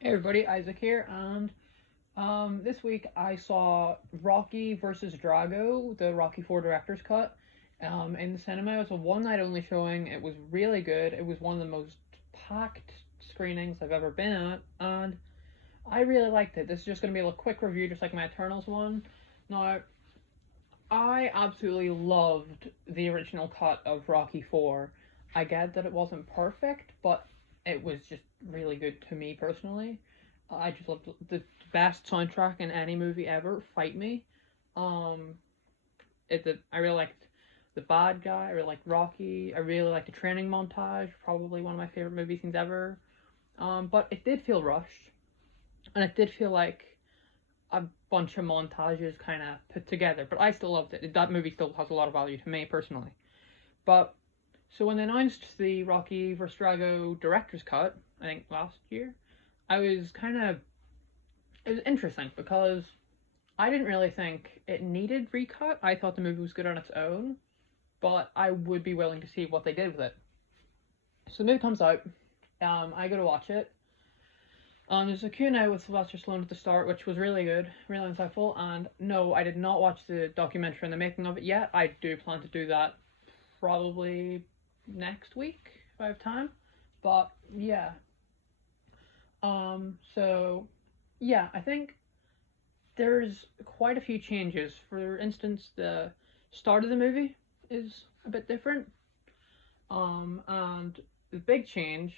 Hey everybody, Isaac here, and this week I saw Rocky versus Drago, the Rocky 4 director's cut, in the cinema. It was a one night only showing. It was really good. It was one of the most packed screenings I've ever been at, and I really liked it. This is just going to be a quick review, just like my Eternals one. Now, I absolutely loved the original cut of Rocky 4. I get that it wasn't perfect, but it was just really good to me personally. I just loved the best soundtrack in any movie ever. Fight me. Um, I really liked the bad guy. I really liked Rocky. I really liked the training montage. Probably one of my favorite movie scenes ever. But it did feel rushed, and it did feel like a bunch of montages kind of put together. But I still loved it. That movie still has a lot of value to me personally. But so when they announced the Rocky vs. Drago director's cut, I think last year, I was kind of it was interesting because I didn't really think it needed recut. I thought the movie was good on its own, but I would be willing to see what they did with it. So the movie comes out. I go to watch it. There's a Q&A with Sylvester Stallone at the start, which was really good, really insightful. And no, I did not watch the documentary and the making of it yet. I do plan to do that probably next week if I have time. But yeah. So yeah, I think there's quite a few changes. For instance, the start of the movie is a bit different. And the biggest change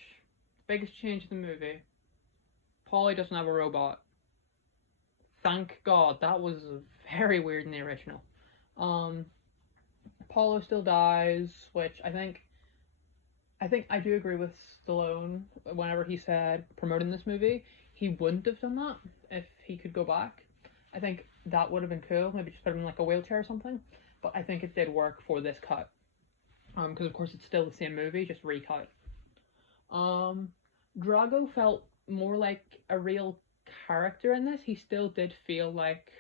in the movie, Paulie doesn't have a robot. Thank God, that was very weird in the original. Um, Apollo still dies, which I think I do agree with Stallone whenever he said promoting this movie, he wouldn't have done that if he could go back. I think that would have been cool, maybe just put him in like a wheelchair or something. But I think it did work for this cut, because of course it's still the same movie, just recut. Um, Drago felt more like a real character in this. He still did feel like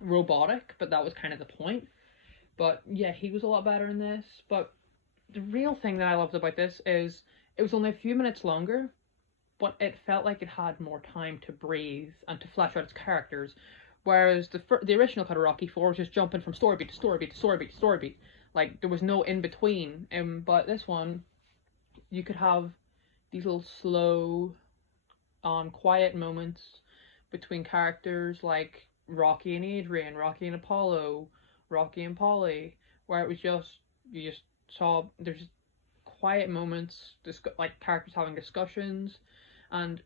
robotic, but that was kind of the point. But yeah, he was a lot better in this. But the real thing that I loved about this is it was only a few minutes longer, but it felt like it had more time to breathe and to flesh out its characters. Whereas the original cut of Rocky 4 was just jumping from story beat to story beat to story beat to story beat. Like there was no in between. But this one, you could have these little slow, quiet moments between characters like Rocky and Adrian, Rocky and Apollo, Rocky and Polly, where it was just you just saw there's quiet moments, like characters having discussions, and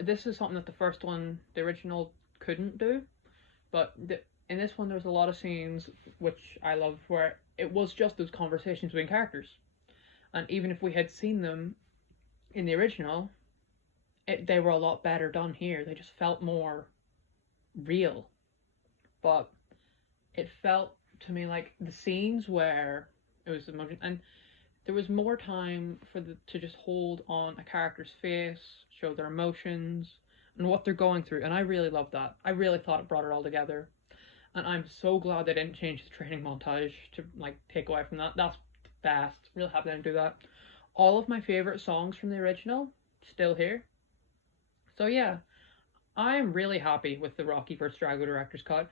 this is something that the first one, the original, couldn't do. But in this one, there's a lot of scenes which I love where it was just those conversations between characters, and even if we had seen them in the original, they were a lot better done here. They just felt more real. But it felt to me like the scenes where it was emotion, and there was more time for to just hold on a character's face, show their emotions and what they're going through, and I really loved that. I really thought it brought it all together, and I'm so glad they didn't change the training montage to like take away from that. That's best. Real happy they didn't do that. All of my favorite songs from the original still here. So yeah, I'm really happy with the Rocky vs. Drago director's cut.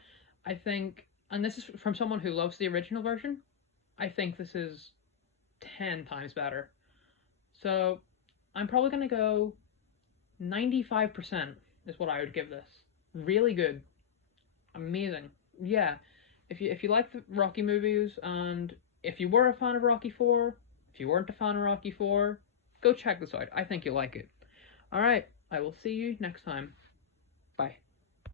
I think, and this is from someone who loves the original version, I think this is 10 times better. So I'm probably going to go 95% is what I would give this. Really good. Amazing. Yeah. If you like the Rocky movies, and if you were a fan of Rocky 4, if you weren't a fan of Rocky 4, go check this out. I think you'll like it. All right. I will see you next time. Bye.